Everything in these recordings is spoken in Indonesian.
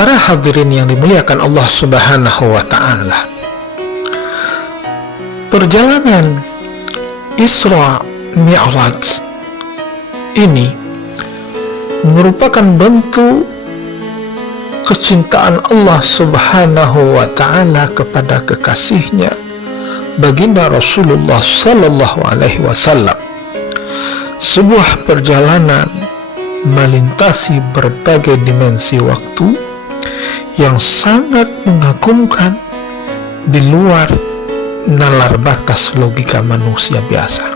Para hadirin yang dimuliakan Allah Subhanahu wa Ta'ala, perjalanan Isra Mi'raj ini merupakan bentuk kecintaan Allah Subhanahu wa Ta'ala kepada kekasihnya, baginda Rasulullah Sallallahu Alaihi Wasallam. Sebuah perjalanan melintasi berbagai dimensi waktu yang sangat mengagumkan di luar nalar batas logika manusia biasa.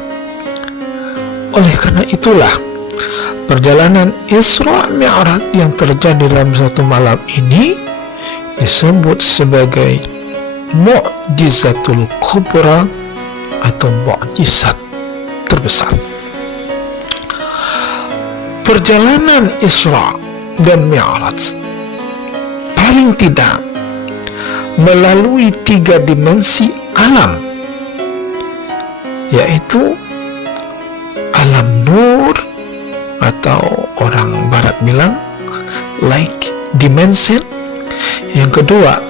Oleh karena itulah, perjalanan Isra Mi'raj yang terjadi dalam satu malam ini disebut sebagai Mu'jizatul Kubra atau mukjizat terbesar. Perjalanan Isra dan Mi'raj paling tidak melalui 3 dimensi alam, yaitu alam nur atau orang barat bilang light dimension, yang kedua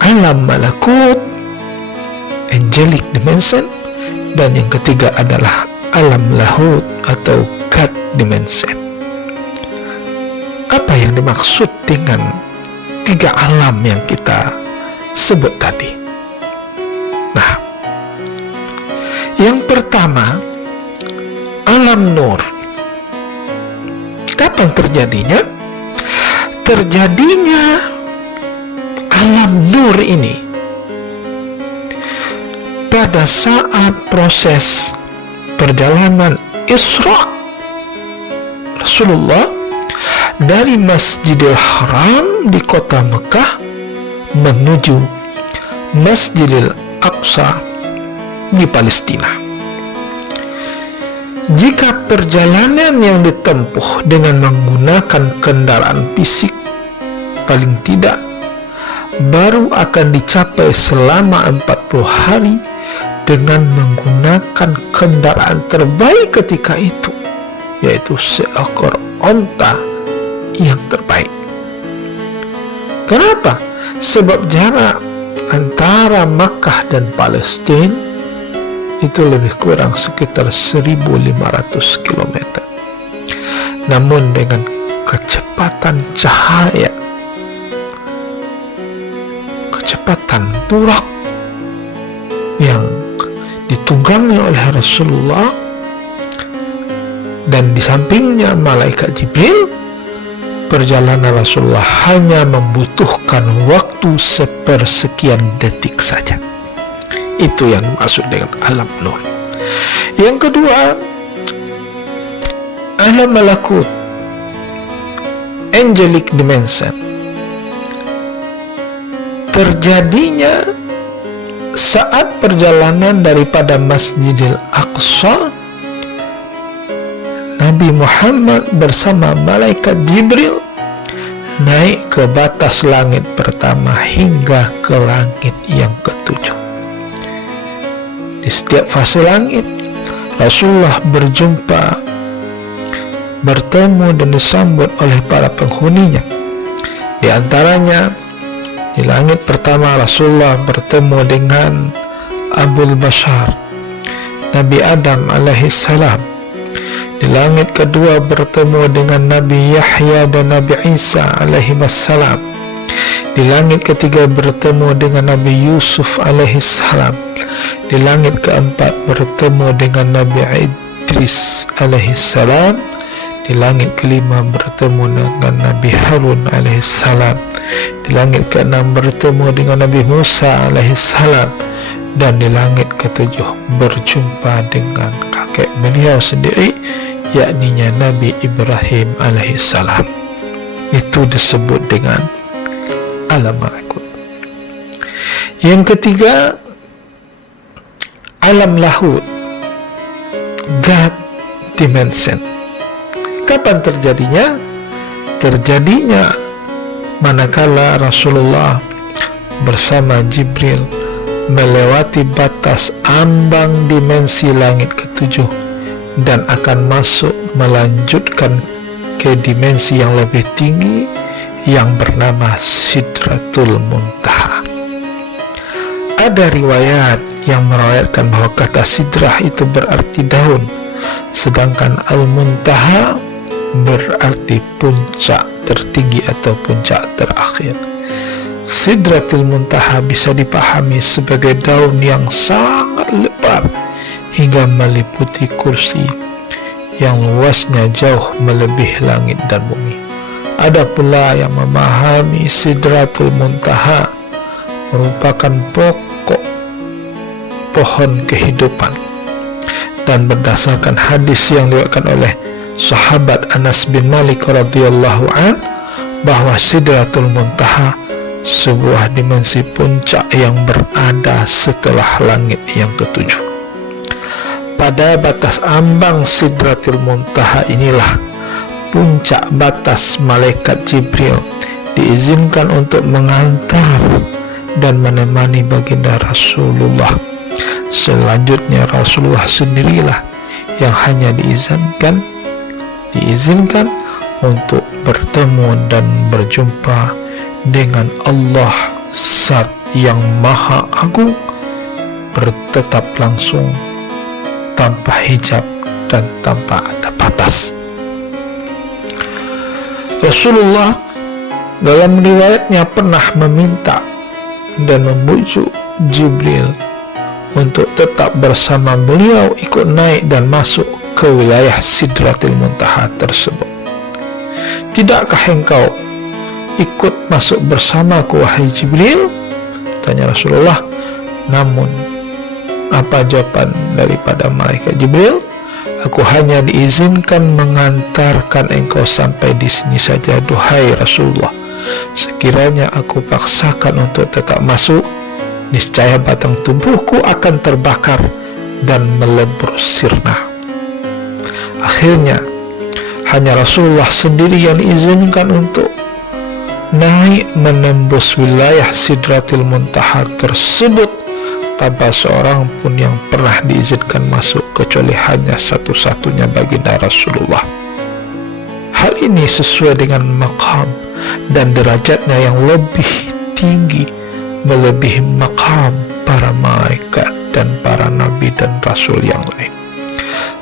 alam malakut angelic dimension, dan yang ketiga adalah alam lahut atau God dimension. Apa yang dimaksud dengan 3 alam yang kita sebut tadi? Nah, yang pertama, alam nur. Kapan terjadinya? Terjadinya alam nur ini pada saat proses perjalanan Isra Rasulullah dari Masjidil Haram di kota Mekah menuju Masjidil Aqsa di Palestina. Jika perjalanan yang ditempuh dengan menggunakan kendaraan fisik, paling tidak baru akan dicapai selama 40 hari dengan menggunakan kendaraan terbaik ketika itu, yaitu seekor onta yang terbaik. Kenapa? Sebab jarak antara Makkah dan Palestina itu lebih kurang sekitar 1.500 km. Namun dengan kecepatan cahaya, kecepatan burak yang ditunggangi oleh Rasulullah dan di sampingnya malaikat Jibril, perjalanan Rasulullah hanya membutuhkan waktu sepersekian detik saja. Itu yang dimaksud dengan alam nur. Yang kedua, alam malakut angelic dimension. Terjadinya saat perjalanan daripada Masjidil Aqsa, Nabi Muhammad bersama malaikat Jibril naik ke batas langit pertama hingga ke langit yang ke-7. Di setiap fase langit, Rasulullah bertemu dan disambut oleh para penghuninya. Di antaranya, di langit pertama Rasulullah bertemu dengan Abul Bashar, Nabi Adam alaihissalam. Di langit kedua bertemu dengan Nabi Yahya dan Nabi Isa alaihissalam. Di langit ketiga bertemu dengan Nabi Yusuf alaihissalam. Di langit keempat bertemu dengan Nabi Idris alaihissalam. Di langit kelima bertemu dengan Nabi Harun alaihissalam. Di langit keenam bertemu dengan Nabi Musa alaihissalam. Dan di langit ketujuh berjumpa dengan kakek beliau sendiri, yakni Nabi Ibrahim alaihissalam. Itu disebut dengan alam malakut. Yang ketiga, alam lahut God dimension. Kapan terjadinya? Terjadinya manakala Rasulullah bersama Jibril melewati batas ambang dimensi langit ketujuh dan akan masuk melanjutkan ke dimensi yang lebih tinggi, yang bernama Sidratul Muntaha. Ada riwayat yang meriwayatkan bahwa kata sidrah itu berarti daun, sedangkan Al-Muntaha berarti puncak tertinggi atau puncak terakhir. Sidratul Muntaha bisa dipahami sebagai daun yang sangat lebar hingga meliputi kursi yang luasnya jauh melebihi langit dan bumi. Ada pula yang memahami Sidratul Muntaha merupakan pokok pohon kehidupan, dan berdasarkan hadis yang diriwayatkan oleh sahabat Anas bin Malik radhiyallahu an bahwa Sidratul Muntaha sebuah dimensi puncak yang berada setelah langit yang ketujuh. Pada batas ambang Sidratul Muntaha inilah puncak batas malaikat Jibril diizinkan untuk mengantar dan menemani baginda Rasulullah. Selanjutnya Rasulullah sendirilah yang hanya diizinkan untuk bertemu dan berjumpa dengan Allah Zat yang Maha Agung, bertetap langsung tanpa hijab dan tanpa ada batas. Rasulullah dalam riwayatnya pernah meminta dan membujuk Jibril untuk tetap bersama beliau, ikut naik dan masuk ke wilayah Sidratul Muntaha tersebut. Tidakkah engkau ikut masuk bersamaku, wahai Jibril? Tanya Rasulullah. Namun apa jawaban daripada malaikat Jibril? Aku hanya diizinkan mengantarkan engkau sampai di sini saja, duhai Rasulullah. Sekiranya aku paksakan untuk tetap masuk, niscaya batang tubuhku akan terbakar dan melebur sirna. Akhirnya hanya Rasulullah sendiri yang diizinkan untuk naik menembus wilayah Sidratul Muntaha tersebut tanpa seorang pun yang pernah diizinkan masuk kecuali hanya satu-satunya baginda Rasulullah. Hal ini sesuai dengan maqam dan derajatnya yang lebih tinggi, melebihi maqam para malaikat dan para nabi dan rasul yang lain.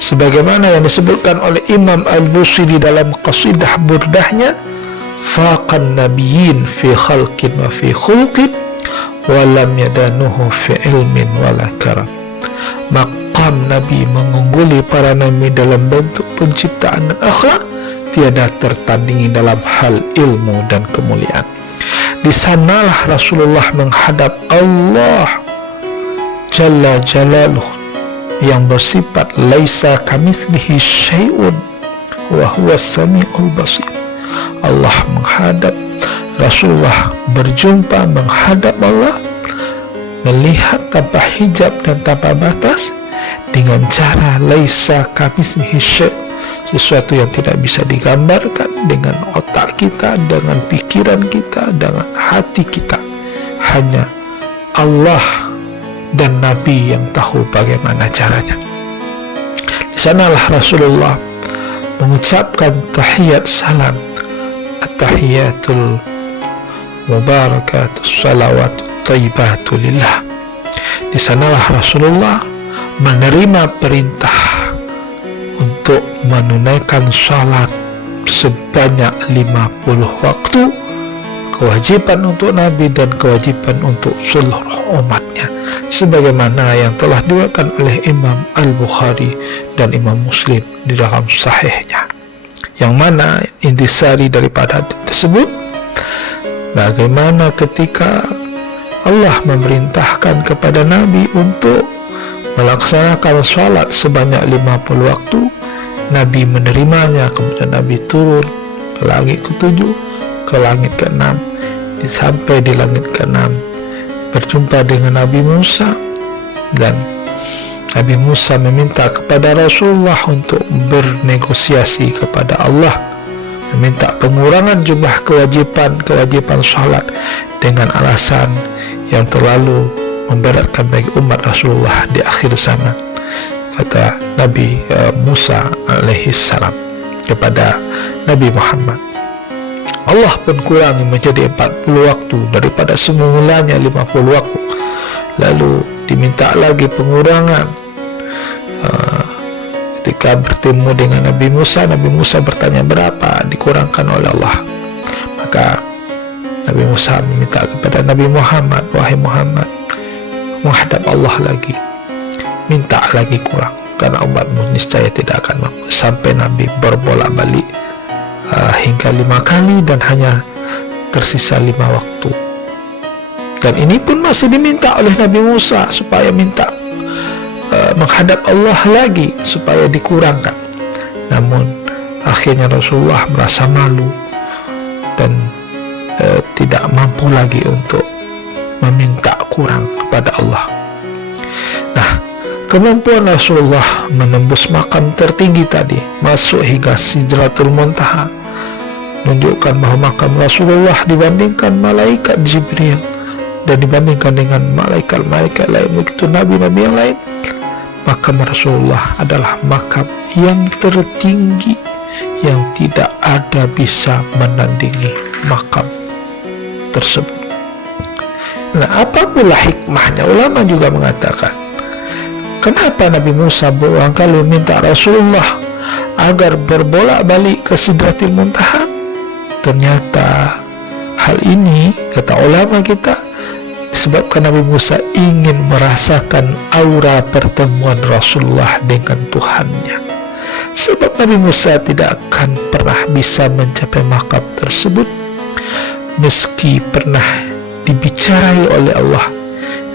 Sebagaimana yang disebutkan oleh Imam Al-Busiri dalam qasidah burdahnya, faqan nabiyyin fi khalqin wa fi khulqin wa lam yadanuhu fi ilmin wala karam. Maqam Nabi mengungguli para nabi dalam bentuk penciptaan dan akhlak, tiada tertandingi dalam hal ilmu dan kemuliaan. Di sanalah Rasulullah menghadap Allah Jalla Jalaluh yang bersifat laisa kamitslihi syai'un wa huwas samiul basir. Allah menghadap, Rasulullah berjumpa menghadap Allah, melihat tanpa hijab dan tanpa batas dengan cara laisa kamitslihi syai', sesuatu yang tidak bisa digambarkan dengan otak kita, dengan pikiran kita, dengan hati kita. Hanya Allah dan Nabi yang tahu bagaimana caranya. Di sanalah Rasulullah mengucapkan tahiyat salam, at-tahiyatul mubarakatus salawatut thayyibatu lillah. Di sanalah Rasulullah menerima perintah untuk menunaikan salat sebanyak 50 waktu, kewajiban untuk Nabi dan kewajiban untuk seluruh umatnya, sebagaimana yang telah diriwayatkan oleh Imam Al-Bukhari dan Imam Muslim di dalam sahihnya, yang mana intisari daripada tersebut bagaimana ketika Allah memerintahkan kepada Nabi untuk melaksanakan salat sebanyak 50 waktu, Nabi menerimanya, kemudian Nabi turun ke langit ke-7, ke langit ke-6, sampai di langit ke-6 berjumpa dengan Nabi Musa, dan Nabi Musa meminta kepada Rasulullah untuk bernegosiasi kepada Allah, meminta pengurangan jumlah kewajiban salat dengan alasan yang terlalu memberatkan bagi umat Rasulullah di akhir zaman. Kata Nabi Musa alaihi salam kepada Nabi Muhammad, Allah pun kurangi menjadi 40 waktu daripada semulanya 50 waktu. Lalu diminta lagi pengurangan. Ketika bertemu dengan Nabi Musa bertanya berapa, dikurangkan oleh Allah. Maka Nabi Musa meminta kepada Nabi Muhammad, wahai Muhammad, menghadap Allah lagi, minta lagi kurang, karena umatmu niscaya tidak akan mampu. Sampai Nabi berbolak-balik hingga 5 kali dan hanya tersisa 5 waktu. Dan ini pun masih diminta oleh Nabi Musa supaya minta menghadap Allah lagi supaya dikurangkan. Namun akhirnya Rasulullah merasa malu dan tidak mampu lagi untuk meminta kurang kepada Allah. Nah, kemampuan Rasulullah menembus makam tertinggi tadi, masuk hingga Sidratul Muntaha, menunjukkan bahwa makam Rasulullah dibandingkan malaikat Jibril dan dibandingkan dengan malaikat-malaikat lain, begitu nabi-nabi yang lain, makam Rasulullah adalah makam yang tertinggi yang tidak ada bisa menandingi makam tersebut. Nah, apa pula hikmahnya? Ulama juga mengatakan, kenapa Nabi Musa berulang kali minta Rasulullah agar berbolak-balik ke Sidratil Muntaha? Ternyata hal ini, kata ulama kita, disebabkan Nabi Musa ingin merasakan aura pertemuan Rasulullah dengan Tuhannya. Sebab Nabi Musa tidak akan pernah bisa mencapai makam tersebut meski pernah dibicarai oleh Allah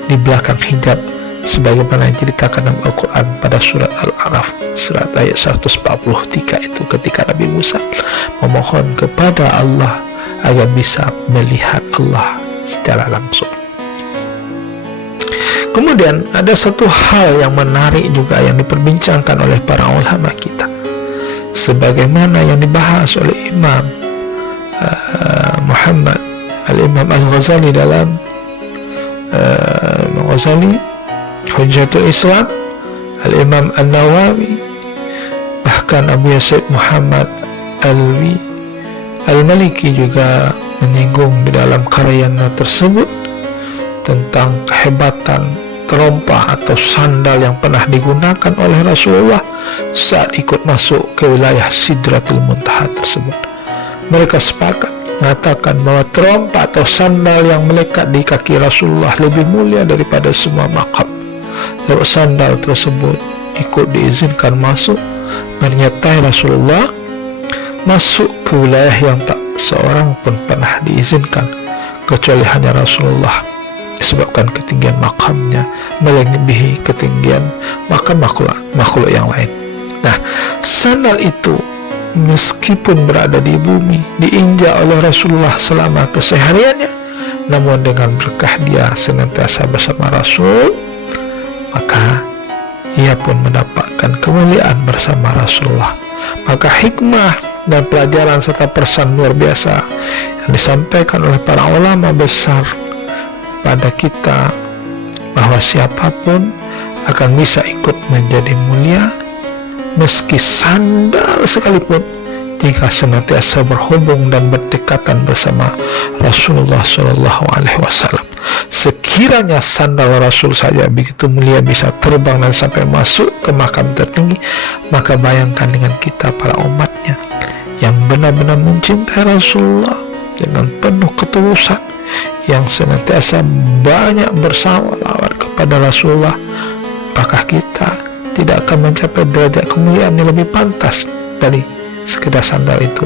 di belakang hijab, sebagaimana yang diceritakan dalam Al-Quran pada surat Al-A'raf, surat ayat 143 itu, ketika Nabi Musa memohon kepada Allah agar bisa melihat Allah secara langsung. Kemudian ada satu hal yang menarik juga yang diperbincangkan oleh para ulama kita, sebagaimana yang dibahas oleh Imam Muhammad Al-Imam Al-Ghazali dalam Al-Ghazali Hujjatul Islam, Al-Imam An-Nawawi, bahkan Abu Yazid Muhammad Al-Maliki juga menyinggung di dalam karyanya tersebut tentang kehebatan terompah atau sandal yang pernah digunakan oleh Rasulullah saat ikut masuk ke wilayah Sidratul Muntaha tersebut. Mereka sepakat mengatakan bahwa terompah atau sandal yang melekat di kaki Rasulullah lebih mulia daripada semua makam. Lalu sandal tersebut ikut diizinkan masuk, menyertai Rasulullah masuk ke wilayah yang tak seorang pun pernah diizinkan kecuali hanya Rasulullah, disebabkan ketinggian makamnya melebihi ketinggian makam makhluk yang lain. Nah, sandal itu meskipun berada di bumi, diinjak oleh Rasulullah selama kesehariannya, namun dengan berkah dia senantiasa bersama Rasul, maka ia pun mendapatkan kemuliaan bersama Rasulullah. Maka hikmah dan pelajaran serta pesan luar biasa yang disampaikan oleh para ulama besar pada kita, bahwa siapapun akan bisa ikut menjadi mulia meski sandal sekalipun jika senantiasa berhubung dan berdekatan bersama Rasulullah SAW. Sekiranya sandal Rasul saja begitu mulia bisa terbang dan sampai masuk ke makam tertinggi, maka bayangkan dengan kita para umatnya yang benar-benar mencintai Rasulullah dengan penuh ketulusan, yang senantiasa banyak bersalawat kepada Rasulullah, apakah kita tidak akan mencapai derajat kemuliaan yang lebih pantas dari sekedar sandal itu?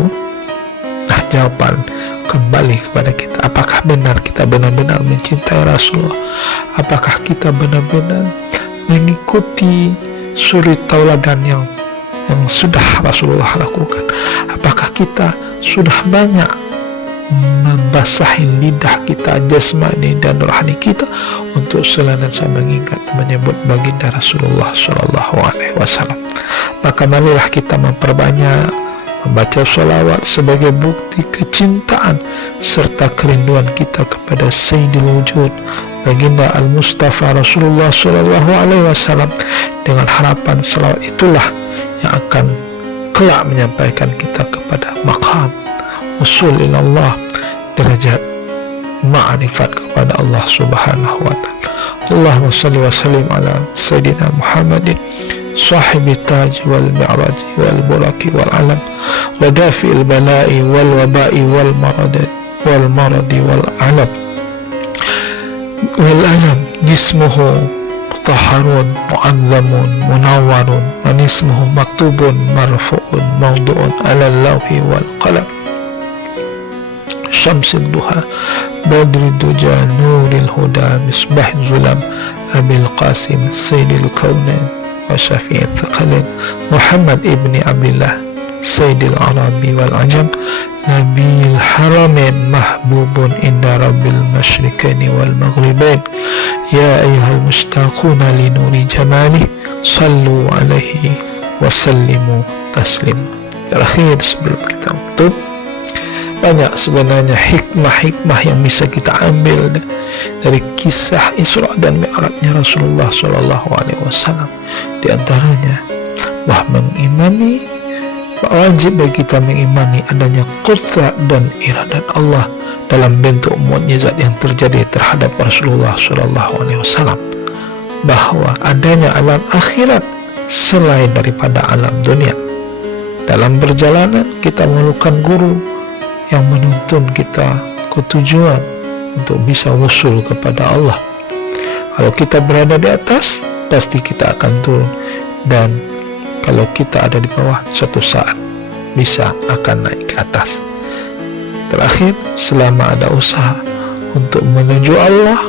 Nah, jawaban kembali kepada kita. Apakah benar kita benar-benar mencintai Rasulullah? Apakah kita benar-benar mengikuti suri tauladan yang sudah Rasulullah lakukan? Apakah kita sudah banyak membasahi lidah kita, jasmani dan rohani kita untuk senantiasa mengingat menyebut baginda Rasulullah SAW? Maka marilah kita memperbanyak membaca sholawat sebagai bukti kecintaan serta kerinduan kita kepada Sayyidul Wujud, baginda Al-Mustafa Rasulullah SAW, dengan harapan sholawat itulah yang akan kelak menyampaikan kita kepada maqam usul ilallah, derajat ma'rifat kepada Allah Subhanahu wa ta'ala. Allahumma salli wa sallim ala Sayyidina Muhammadin sahibi taji wal mi'raj wal buraki wal alam wa dafi'il bala'i wal waba'i wal maradi wal alam jismuhu mutahharun mu'azzamun munawwarun man ismuhu maktubun marfu'un mawdu'un ala lawhi wal qalam syamsid duha badri duja nuril huda misbah zulam abil qasim sayyidil kaunain wa syafi'il thaqalain Muhammad ibni Abdillah sayyidil arabi wal ajam nabil haramain mahbubun inda rabbil masyriqaini wal maghribain ya ayyuhal mustaquna li nuri jamali sallu alaihi wa sallimu taslim. Terakhir sebelum kita tutup, banyak sebenarnya hikmah-hikmah yang bisa kita ambil dari kisah Isra dan Mi'rajnya Rasulullah SAW. Di antaranya, wajib bagi kita mengimani adanya qudrat dan iradat Allah dalam bentuk mukjizat yang terjadi terhadap Rasulullah SAW, bahwa adanya alam akhirat selain daripada alam dunia. Dalam perjalanan kita memerlukan guru yang menuntun kita ke tujuan untuk bisa wusul kepada Allah. Kalau kita berada di atas, pasti kita akan turun, dan kalau kita ada di bawah, suatu saat bisa akan naik ke atas. Terakhir, selama ada usaha untuk menuju Allah,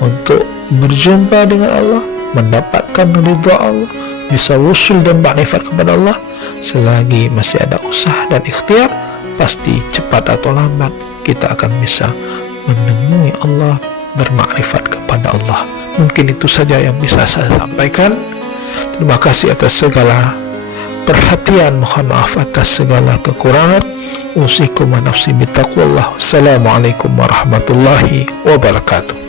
untuk berjumpa dengan Allah, mendapatkan ridha Allah, bisa wusul dan makrifat kepada Allah, selagi masih ada usaha dan ikhtiar, pasti cepat atau lambat kita akan bisa menemui Allah, bermakrifat kepada Allah. Mungkin itu saja yang bisa saya sampaikan. Terima kasih atas segala perhatian, mohon maaf atas segala kekurangan. Usikum wa nafsi bittaqwallah. Wassalamualaikum warahmatullahi wabarakatuh.